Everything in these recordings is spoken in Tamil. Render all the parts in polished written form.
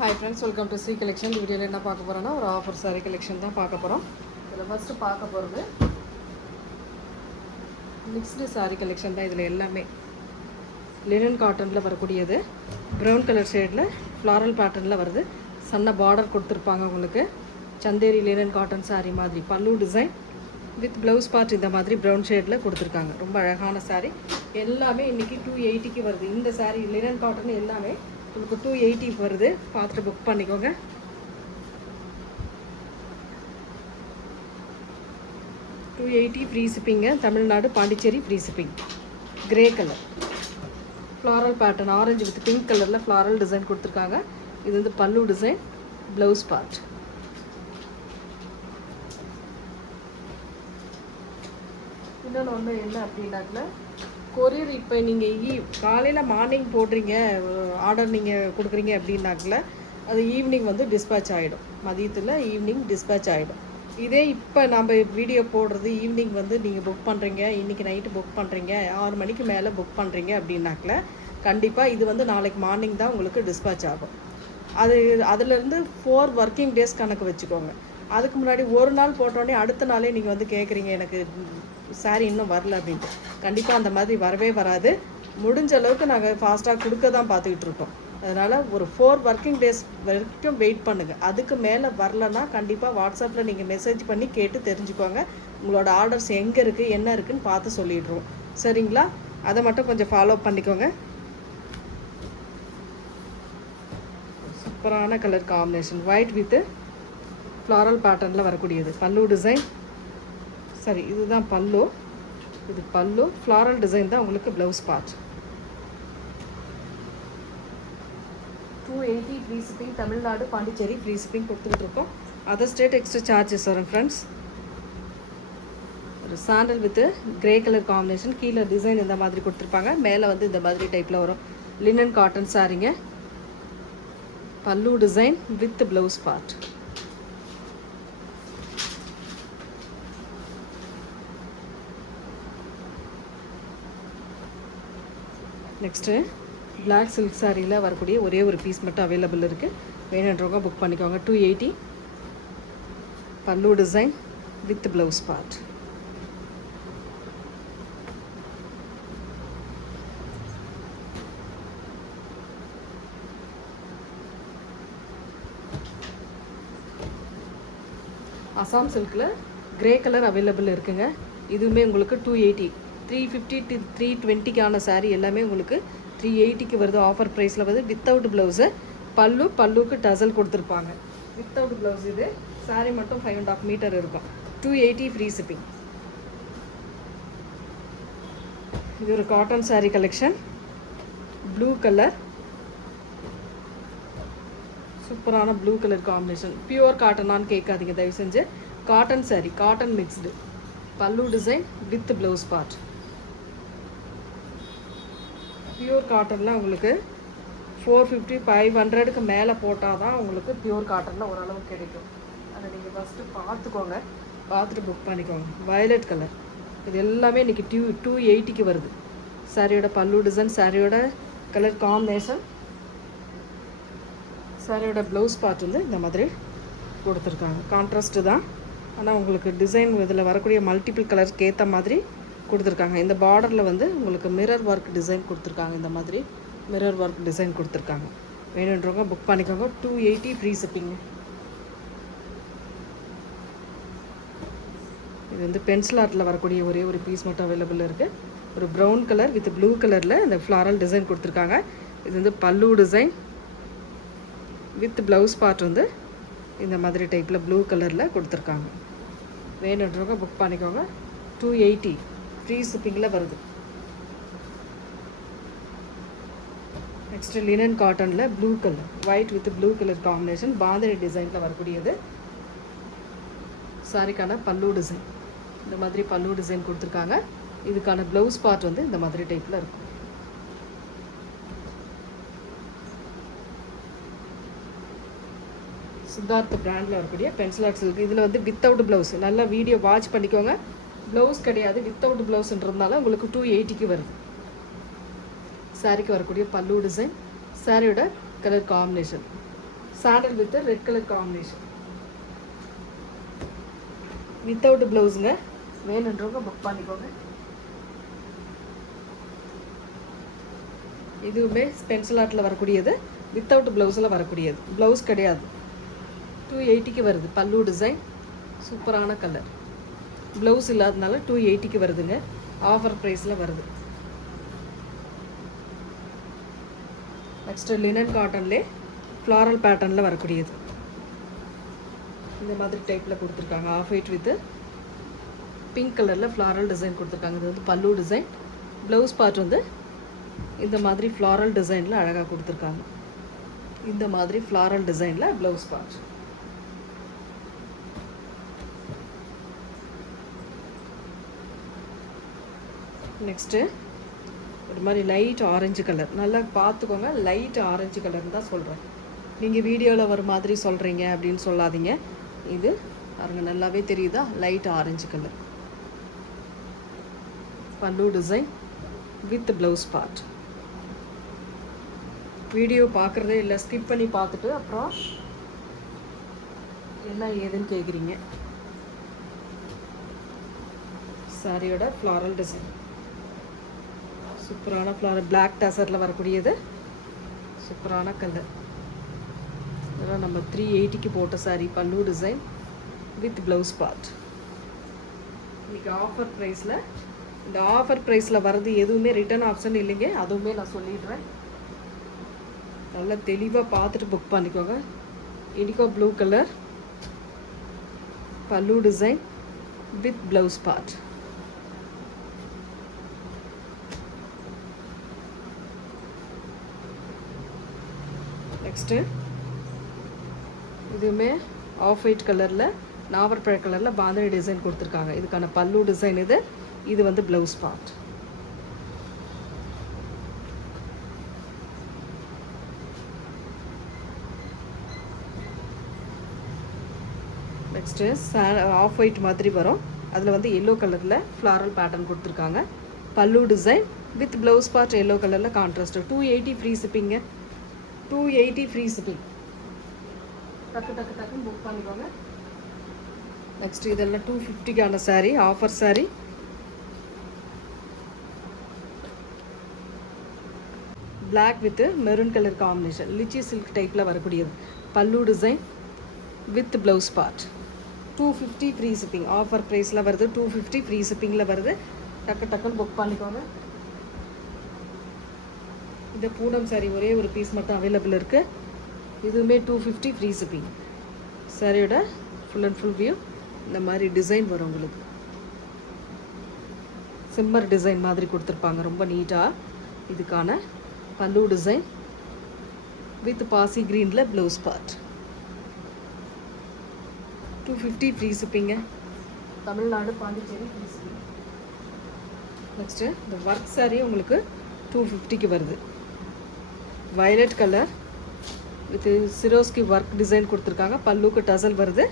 Hi friends, welcome to C collection. இந்த வீடியோல என்ன பார்க்க போறோம்னா ஒரு ஆஃபர் saree கலெக்ஷன் தான் பார்க்க போறோம். இதுல ஃபர்ஸ்ட் பார்க்க போறது மிக்ஸ்டு saree கலெக்ஷன் தான். இதுல எல்லாமே லினன் காட்டன்ல வரக்கூடியது. பிரவுன் கலர் ஷேட்ல ஃப்ளாரல் பேட்டர்ன்ல வருது. சன்ன பார்டர் கொடுத்திருப்பாங்க உங்களுக்கு. சந்தேரி லினன் காட்டன் saree மாதிரி பல்லு டிசைன் வித் ப்ளவுஸ் பார்ட் இந்த மாதிரி ப்ரௌன் ஷேட்ல கொடுத்திருக்காங்க. ரொம்ப அழகான saree. எல்லாமே இன்னைக்கு 280 க்கு வருது. இந்த saree லினன் காட்டன் எல்லாமே உங்களுக்கு 280 வருது. பார்த்துட்டு புக் பண்ணிக்கோங்க. $280 free shipping. Tamil Nadu Pondicherry free shipping. Grey colour floral pattern orange with pink கலரில் ஃப்ளாரல் டிசைன் கொடுத்துருக்காங்க. இது வந்து பல்லு டிசைன், ப்ளவுஸ் பார்ட். இன்னொன்று ஒன்று என்ன அப்படின்னாக்கல கொரியர் இப்போ நீங்கள் காலையில் மார்னிங் போடுறீங்க ஆர்டர் நீங்கள் கொடுக்குறீங்க அப்படின்னாக்கல அது ஈவினிங் வந்து டிஸ்பேட்ச் ஆகிடும். மதியத்தில் ஈவினிங் டிஸ்பேட்ச் ஆகிடும். இதே இப்போ நம்ம வீடியோ போடுறது ஈவினிங் வந்து நீங்கள் புக் பண்ணுறீங்க, இன்றைக்கி நைட்டு புக் பண்ணுறீங்க, 6 மணிக்கு மேலே புக் பண்ணுறீங்க அப்படின்னாக்கல கண்டிப்பாக இது வந்து நாளைக்கு மார்னிங் தான் உங்களுக்கு டிஸ்பேட்ச் ஆகும். அதுலேருந்து 4 ஒர்க்கிங் டேஸ் கணக்கு வச்சுக்கோங்க. அதுக்கு முன்னாடி ஒரு நாள் போட்டோடனே அடுத்த நாளே நீங்கள் வந்து கேட்குறீங்க எனக்கு சாரீ இன்னும் வரல அப்படின்ட்டு. கண்டிப்பாக அந்த மாதிரி வரவே வராது. முடிஞ்ச அளவுக்கு நாங்கள் ஃபாஸ்ட்டாக கொடுக்க தான் பார்த்துக்கிட்டு இருக்கோம். அதனால் ஒரு 4 ஒர்க்கிங் டேஸ் வரைக்கும் வெயிட் பண்ணுங்கள். அதுக்கு மேலே வரலன்னா கண்டிப்பாக வாட்ஸ்அப்பில் நீங்கள் மெசேஜ் பண்ணி கேட்டு தெரிஞ்சுக்கோங்க. உங்களோட ஆர்டர்ஸ் எங்கே இருக்குது என்ன இருக்குதுன்னு பார்த்து சொல்லிடுறோம். சரிங்களா? அதை மட்டும் கொஞ்சம் ஃபாலோ பண்ணிக்கோங்க. சூப்பரான colour combination white with floral பேட்டர்னில் வரக்கூடியது. பல்லு டிசைன், சரி இதுதான் பல்லு. இது பல்லு ஃப்ளாரல் டிசைன் தான் உங்களுக்கு blouse part. 280 free shipping. Tamil Nadu Pondicherry free shipping கொடுத்துக்கிட்டு இருக்கோம். அதர் ஸ்டேட் எக்ஸ்ட்ரா சார்ஜஸ் வரும் ஃப்ரெண்ட்ஸ். ஒரு sandal with grey colour combination. கீழே டிசைன் இந்த மாதிரி கொடுத்துருப்பாங்க. மேலே வந்து இந்த மாதிரி டைப்பில் வரும். லினன் காட்டன் சாரீங்க. Pallu design with blouse part. Next black silk சாரியில் வரக்கூடிய ஒரே ஒரு பீஸ் மட்டும் அவைலபிள் இருக்குது. வேணுன்றவங்க புக் பண்ணிக்கோங்க. 280 pallu design with blouse part. Assam சில்கில் கிரே கலர் அவைலபிள் இருக்குங்க. இதுவுமே உங்களுக்கு 280. 350 to 320க்கான சாரீ எல்லாமே உங்களுக்கு 380க்கு வருது. ஆஃபர் ப்ரைஸில் வருது. Without blouse. பல்லுக்கு டசல் கொடுத்துருப்பாங்க. Without blouse. இது சாரீ மட்டும் 5.5 மீட்டர் இருக்கும். 280 ஃப்ரீ ஷிப்பிங். இது ஒரு cotton sari collection. Blue colour, சூப்பரான ப்ளூ கலர் காம்பினேஷன். பியூர் காட்டனான்னு கேட்காதீங்க தயவு செஞ்சு. Cotton sari, cotton mixed. Pallu design with blouse part. Pure காட்டனில் உங்களுக்கு 450 500க்கு மேலே போட்டால் தான் உங்களுக்கு பியூர் காட்டனில் ஓரளவு கிடைக்கும். அதை நீங்கள் ஃபஸ்ட்டு பார்த்துக்கோங்க. பார்த்துட்டு புக் பண்ணிக்கோங்க. Violet colour. இது எல்லாமே இன்றைக்கி 280க்கு வருது. சாரியோட பல்லு டிசைன், சாரியோட கலர் காம்பினேஷன், சாரியோட ப்ளவுஸ் பார்ட் வந்து இந்த மாதிரி கொடுத்துருக்காங்க. கான்ட்ராஸ்ட்டு தான், ஆனால் உங்களுக்கு டிசைன் இதில் வரக்கூடிய மல்டிபிள் கலர்ஸ்க்கு ஏற்ற மாதிரி கொடுத்துருக்காங்க. இந்த பார்டரில் வந்து உங்களுக்கு மிரர் ஒர்க் டிசைன் கொடுத்துருக்காங்க. இந்த மாதிரி மிரர் ஒர்க் டிசைன் கொடுத்துருக்காங்க. வேணுன்றவங்க புக் பண்ணிக்கோங்க. 280 ஃப்ரீ ஷிப்பிங்க. இது வந்து பென்சில் ஆர்ட்டில் வரக்கூடிய ஒரே ஒரு பீஸ் மட்டும் அவைலபிள் இருக்குது. ஒரு ப்ரௌன் கலர் வித் ப்ளூ கலரில் இந்த ஃப்ளாரல் டிசைன் கொடுத்துருக்காங்க. இது வந்து பல்லு டிசைன் வித் ப்ளவுஸ் பார்ட் வந்து இந்த மாதிரி டைப்பில் ப்ளூ கலரில் கொடுத்துருக்காங்க. வேணுன்றவங்க புக் பண்ணிக்கோங்க. 280 ஃப்ரீ ஷிப்பிங்கில் வருது. நெக்ஸ்ட்டு லினன் காட்டனில் blue colour, white with blue colour combination. Bandhani டிசைனில் வரக்கூடியது. சாரிக்கான பல்லு டிசைன் இந்த மாதிரி பல்லு டிசைன் கொடுத்துருக்காங்க. இதுக்கான ப்ளவுஸ் பார்ட் வந்து இந்த மாதிரி டைப்பில் இருக்கும். சித்தார்த் பிராண்டில் வரக்கூடிய பென்சில் ஆர்ட் சில்க். இதில் வந்து வித்தவுட் ப்ளவுஸ். நல்லா வீடியோ வாட்ச் பண்ணிக்கோங்க. ப்ளவுஸ் கிடையாது, வித்தவுட் ப்ளவுஸ்ன்றதுனால உங்களுக்கு 280க்கு வருது. சாரிக்கு வரக்கூடிய பல்லு டிசைன், சாரியோட colour combination. Sandal with red colour combination. Without ப்ளவுஸுங்க. வேணுன்றவங்க புக் பண்ணிக்கோங்க. இதுவுமே பென்சில் ஆர்ட்டில் வரக்கூடியது, வித்தவுட் ப்ளவுஸில் வரக்கூடியது. ப்ளவுஸ் கிடையாது. 280க்கு வருது. பல்லு டிசைன், சூப்பரான கலர். ப்ளவுஸ் இல்லாதனால 280க்கு வருதுங்க. ஆஃபர் ப்ரைஸில் வருது. நெக்ஸ்ட்டு லினன் காட்டன்லே ஃப்ளாரல் பேட்டர்னில் வரக்கூடியது. இந்த மாதிரி டைப்பில் கொடுத்துருக்காங்க. ஆஃப் ஒயிட் வித்து பிங்க் கலரில் ஃப்ளாரல் டிசைன் கொடுத்துருக்காங்க. இது வந்து பல்லு டிசைன். ப்ளவுஸ் பார்ட் வந்து இந்த மாதிரி ஃப்ளாரல் டிசைனில் அழகாக கொடுத்துருக்காங்க. இந்த மாதிரி ஃப்ளாரல் டிசைனில் ப்ளவுஸ் பார்ட். நெக்ஸ்ட்டு ஒரு மாதிரி லைட் ஆரஞ்சு கலர். நல்லா பார்த்துக்கோங்க, லைட் ஆரஞ்சு கலர்னு தான் சொல்கிறேன். நீங்கள் வீடியோவில் ஒரு மாதிரி சொல்கிறீங்க அப்படின்னு சொல்லாதீங்க. இது பாருங்க, நல்லாவே தெரியுதா, லைட் ஆரஞ்சு கலர். பல்லு design with blouse part. Video பார்க்குறதே இல்லை, ஸ்கிப் பண்ணி பார்த்துட்டு அப்புறம் என்ன ஏதுன்னு கேட்குறீங்க. சாரியோட ஃப்ளாரல் டிசைன் சூப்பரான ஃப்ளாரல் பிளாக் டசரில் வரக்கூடியது. சூப்பரான கலர். இதெல்லாம் நம்ம 380க்கு போட்ட சாரி. பல்லு டிசைன் வித் ப்ளவுஸ் பார்ட். இன்றைக்கி ஆஃபர் ப்ரைஸில், இந்த ஆஃபர் ப்ரைஸில் வர்றது எதுவுமே ரிட்டர்ன் ஆப்ஷன் இல்லைங்க. அதுவுமே நான் சொல்லிடுறேன். நல்லா தெளிவாக பார்த்துட்டு புக் பண்ணிக்கோங்க. இண்டிகோ ப்ளூ கலர், பல்லு design with blouse part. Next இதுவுமே ஆஃப் ஒயிட் கலரில் நாவற்பழ கலரில் பாந்தனி டிசைன் கொடுத்துருக்காங்க. இதுக்கான பல்லு டிசைன் இது. இது வந்து blouse part. Next off white மாதிரி வரும். அதில் வந்து எல்லோ கலரில் ஃப்ளாரல் பேட்டர்ன் கொடுத்துருக்காங்க. Pallu design with blouse part yellow கலரில் contrast. 280 free shipping. 280 free shipping. டக்குன்னு புக் பண்ணிக்கோங்க. நெக்ஸ்ட் இதெல்லாம் 250க்கான sari, offer sari. Black with maroon colour combination, litchi silk டைப்பில் வரக்கூடியது. Pallu design with blouse part. 250 free shipping. Offer ப்ரைஸில் வருது. 250 ஃப்ரீ ஷிப்பிங்கில் வருது. டக்குன்னு புக் பண்ணிக்கோங்க. இந்த பூனம் சாரீ ஒரே ஒரு பீஸ் மட்டும் அவைலபிள் இருக்குது. இதுவுமே 250 ஃப்ரீ ஷிப்பிங். சாரியோட ஃபுல் அண்ட் ஃபுல் வியூ இந்த மாதிரி டிசைன் வரும் உங்களுக்கு. சிம்மர் டிசைன் மாதிரி கொடுத்துருப்பாங்க, ரொம்ப நீட்டாக. இதுக்கான பல்லு டிசைன் வித் பாசி க்ரீனில் blouse part. 250 free shipping. Tamil Nadu, Pondicherry free shipping. Next இந்த ஒர்க் சாரீ உங்களுக்கு 250க்கு வருது. Violet colour with Swarovski work design கொடுத்துருக்காங்க. பல்லுக்கு டசல் வருது.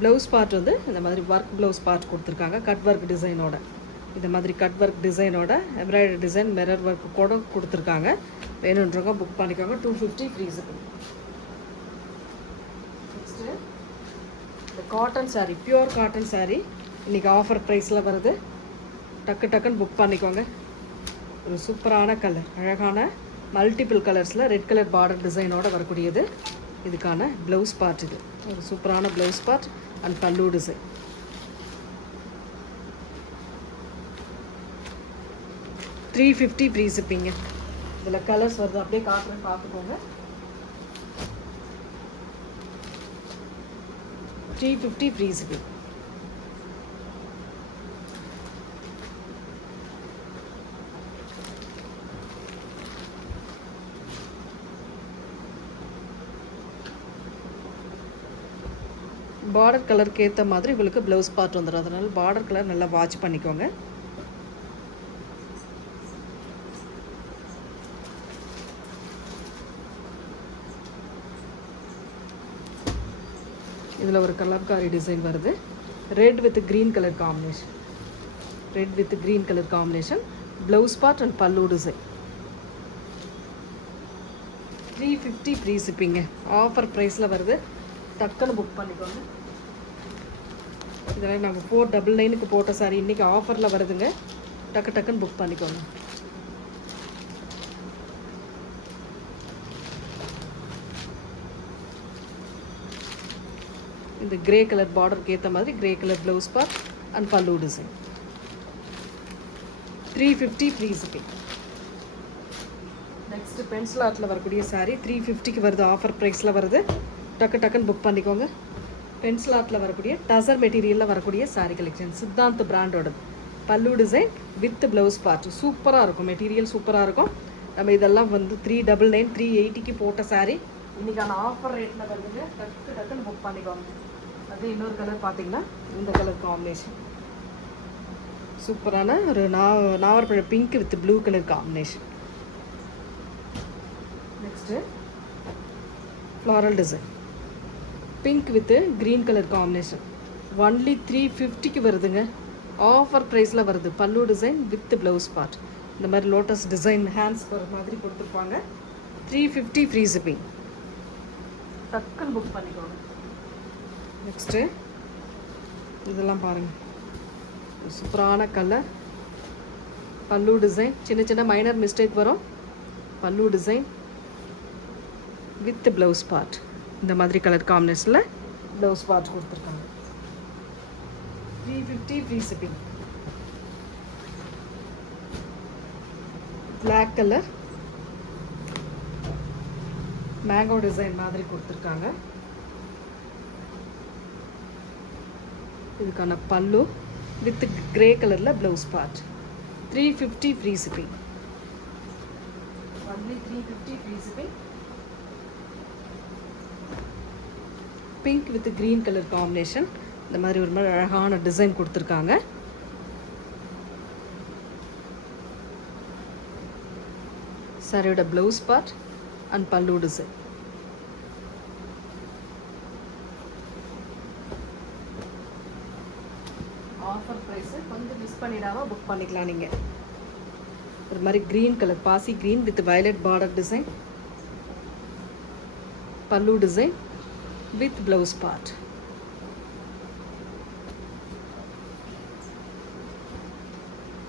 ப்ளவுஸ் பார்ட் வந்து இந்த மாதிரி ஒர்க் ப்ளவுஸ் பார்ட் கொடுத்துருக்காங்க. கட் ஒர்க் டிசைனோட, இந்த மாதிரி கட் ஒர்க் டிசைனோட எம்ப்ராய்டரி டிசைன் மிரர் ஒர்க் கூட கொடுத்துருக்காங்க. வேணுன்றவங்க புக் பண்ணிக்கோங்க. 250 ஃப்ரீ ஷிப்பிங். நெக்ஸ்ட்டு இந்த cotton sari, pure cotton sari இன்றைக்கி ஆஃபர் ப்ரைஸில் வருது. டக்குன்னு புக் பண்ணிக்கோங்க. ஒரு சூப்பரான கலர், அழகான மல்டிபிள் கலர்ஸில் ரெட் கலர் பார்டர் டிசைனோட வரக்கூடியது. இதுக்கான ப்ளவுஸ் பார்ட். இது ஒரு சூப்பரான blouse part and pallu design. $350 free ஷிப்பிங்க. இதில் கலர்ஸ் வருது, அப்படியே காட்டுறேன், பார்த்துக்கோங்க. 350 ஃப்ரீ ஷிப்பிங். பார்டர் கலருக்கு ஏற்ற மாதிரி உங்களுக்கு ப்ளவுஸ் பார்ட் வந்துடும். அதனால் பார்டர் கலர் நல்லா வாட்ச் பண்ணிக்கோங்க. இதில் ஒரு கலர்காரி டிசைன் வருது. Red with green colour combination. Red with green colour combination. Blouse part and pallu design. 350 free ஷிப்பிங்க. Offer ப்ரைஸில் வருது, டக்குன்னு புக் பண்ணிக்கோங்க. இதெல்லாம் நாங்கள் 499க்கு போட்ட சாரி இன்றைக்கி ஆஃபரில் வருதுங்க, டக்குன்னு புக் பண்ணிக்கோங்க. இந்த கிரே கலர் பார்டருக்கு ஏற்ற மாதிரி grey colour blouse part and pallu design. 350 free shipping. Next pencil ஆர்ட்டில் வரக்கூடிய சாரீ 350க்கு வருது, ஆஃபர் ப்ரைஸில் வருது, டக்குன்னு புக் பண்ணிக்கோங்க. பென்சில் ஆர்ட்டில் வரக்கூடிய டசர் மெட்டீரியலில் வரக்கூடிய சாரீ கலெக்ஷன், சித்தாந்த் பிராண்டோடது. பல்லு டிசைன் வித் ப்ளவுஸ் பார்ட் சூப்பராக இருக்கும், மெட்டீரியல் சூப்பராக இருக்கும். நம்ம இதெல்லாம் வந்து 399 380க்கு போட்ட சாரீ இன்றைக்கான ஆஃபர் ரேட்டில் வருதுங்க, டக்குன்னு புக் பண்ணிக்கோங்க. அது இன்னொரு கலர் பார்த்தீங்கன்னா இந்த கலர் காம்பினேஷன் சூப்பரான ஒரு நாவற்பழ pink with blue colour combination. Next floral design pink with green colour combination. Only 350க்கு வருதுங்க, ஆஃபர் ப்ரைஸில் வருது. பல்லு டிசைன் வித் ப்ளவுஸ் பார்ட் இந்த மாதிரி லோட்டஸ் டிசைன் ஹேண்ட்ஸ் வர மாதிரி கொடுத்துருப்பாங்க. 350 ஃப்ரீ ஷிப்பிங், டக்குன்னு புக் பண்ணிக்கோங்க. நெக்ஸ்ட்டு இதெல்லாம் பாருங்கள், சூப்பரான கலர். பல்லு டிசைன் சின்ன மைனர் மிஸ்டேக் வரும். பல்லு டிசைன் வித் ப்ளவுஸ் பார்ட் இந்த மாதிரி கலர் காம்பினேஷனில் ப்ளவுஸ் பார்ட் கொடுத்துருக்காங்க. 350 free shipping. Black colour mango design மாதிரி கொடுத்துருக்காங்க. இதுக்கான பல்லு வித் கிரே கலரில் blouse part. 350 free shipping. Only 350 free shipping. Pink with green colour combination இந்த மாதிரி ஒரு மாதிரி அழகான டிசைன் கொடுத்துருக்காங்க. சாரியோட blouse part and pallu design. Offer price கொஞ்சம் மிஸ் பண்ணிடாமல் புக் பண்ணிக்கலாம் நீங்கள். ஒரு மாதிரி க்ரீன் கலர் பாசி green with violet border design, pallu design with blouse part.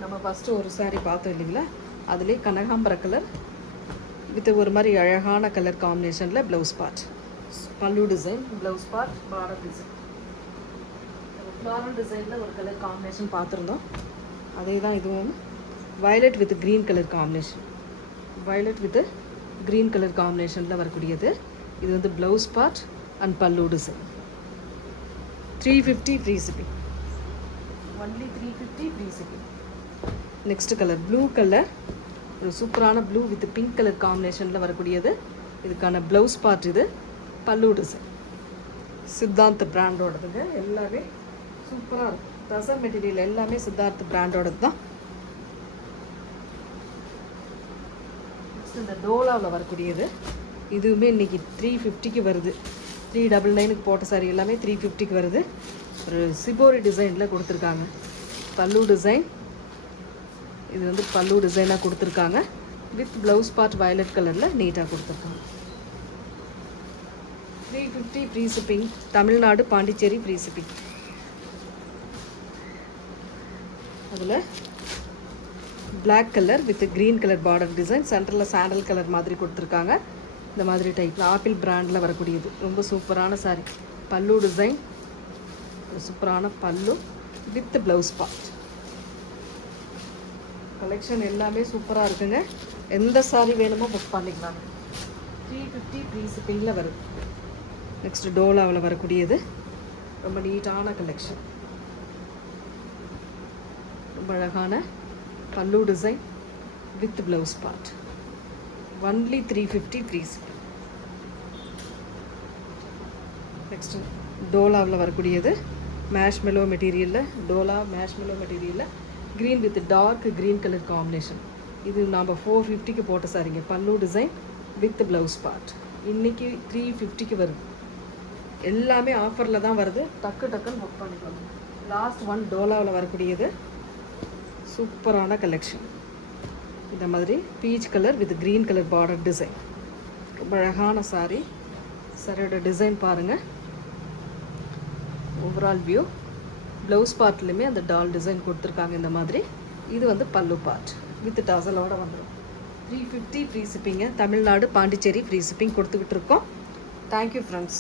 நம்ம ஃபஸ்ட்டு ஒரு சாரீ பார்த்தோம் இல்லைங்களா, அதுலேயே கனகாம்பர கலர் வித் ஒரு மாதிரி அழகான கலர் காம்பினேஷனில் ப்ளவுஸ் பார்ட். பல்லு design blouse part border design. Floral டிசைனில் ஒரு கலர் காம்பினேஷன் பார்த்துருந்தோம், அதே தான் இதுவும். Violet with green colour combination, violet with green colour காம்பினேஷனில் வரக்கூடியது. இது வந்து blouse part and pallu design. 350 free shipping. Only 350 free shipping. Next colour blue colour, ஒரு சூப்பரான ப்ளூ வித் பிங்க் கலர் காம்பினேஷனில் வரக்கூடியது. இதுக்கான ப்ளவுஸ் பார்ட் இது, பல்லு டிசைன். சித்தாந்த் பிராண்டோடதுங்க, எல்லாமே சூப்பராக இருக்கும். டசர் மெட்டீரியல் எல்லாமே சித்தார்த் பிராண்டோடது தான். நெக்ஸ்ட் இந்த டோலாவில் வரக்கூடியது, இதுவுமே இன்றைக்கி 350க்கு வருது. 399க்கு போட்ட சாரி எல்லாமே 350க்கு வருது. ஒரு சிபோரி டிசைனில் கொடுத்துருக்காங்க. பல்லு டிசைன், இது வந்து பல்லு டிசைனாக கொடுத்துருக்காங்க வித் ப்ளவுஸ் பார்ட் வயலட் கலரில் நீட்டாக கொடுத்துருக்காங்க. 350 free shipping. Tamil Nadu Pondicherry free shipping. அதில் black colour with green colour border design, சென்டரில் சாண்டல் கலர் மாதிரி கொடுத்துருக்காங்க. இந்த மாதிரி டைப்பில் ஆப்பிள் பிராண்டில் வரக்கூடியது ரொம்ப சூப்பரான சாரீ. பல்லு டிசைன், சூப்பரான பல்லு வித் ப்ளவுஸ் பார்ட். கலெக்ஷன் எல்லாமே சூப்பராக இருக்குங்க. எந்த சாரீ வேணுமோ புக் பண்ணிக்கலாம். 350 ஃப்ரீ ஷிப்பிங்கில் வருது. நெக்ஸ்ட் டோலாவில் வரக்கூடியது ரொம்ப நீட்டான கலெக்ஷன். ரொம்ப அழகான pallu design with blouse part. Only 350 free shipping. Next டோலாவில் வரக்கூடியது மேஷ்மெலோ மெட்டீரியலில், டோலா மேஷ்மெலோ மெட்டீரியலில் green with dark green colour combination. இது நம்ம 450க்கு போட்ட சாரிங்க. பல்லு டிசைன் வித் ப்ளவுஸ் பார்ட். இன்றைக்கி 350க்கு வருது. எல்லாமே ஆஃபரில் தான் வருது, டக்குன்னு புக் பண்ணிக்கோங்க. லாஸ்ட் ஒன் டோலாவில் வரக்கூடியது சூப்பரான கலெக்ஷன். இந்த மாதிரி peach colour with green colour border design. ரொம்ப அழகான saree. சாரியோட டிசைன் பாருங்கள். Overall view. ப்ளவுஸ் பார்ட்லேயுமே அந்த டால் டிசைன் கொடுத்துருக்காங்க இந்த மாதிரி. இது வந்து பல்லு பார்ட் வித் டசலோட வந்துடும். 350 free shipping. Tamil Nadu Pondicherry free shipping கொடுத்துக்கிட்டு இருக்கோம். Thank you friends.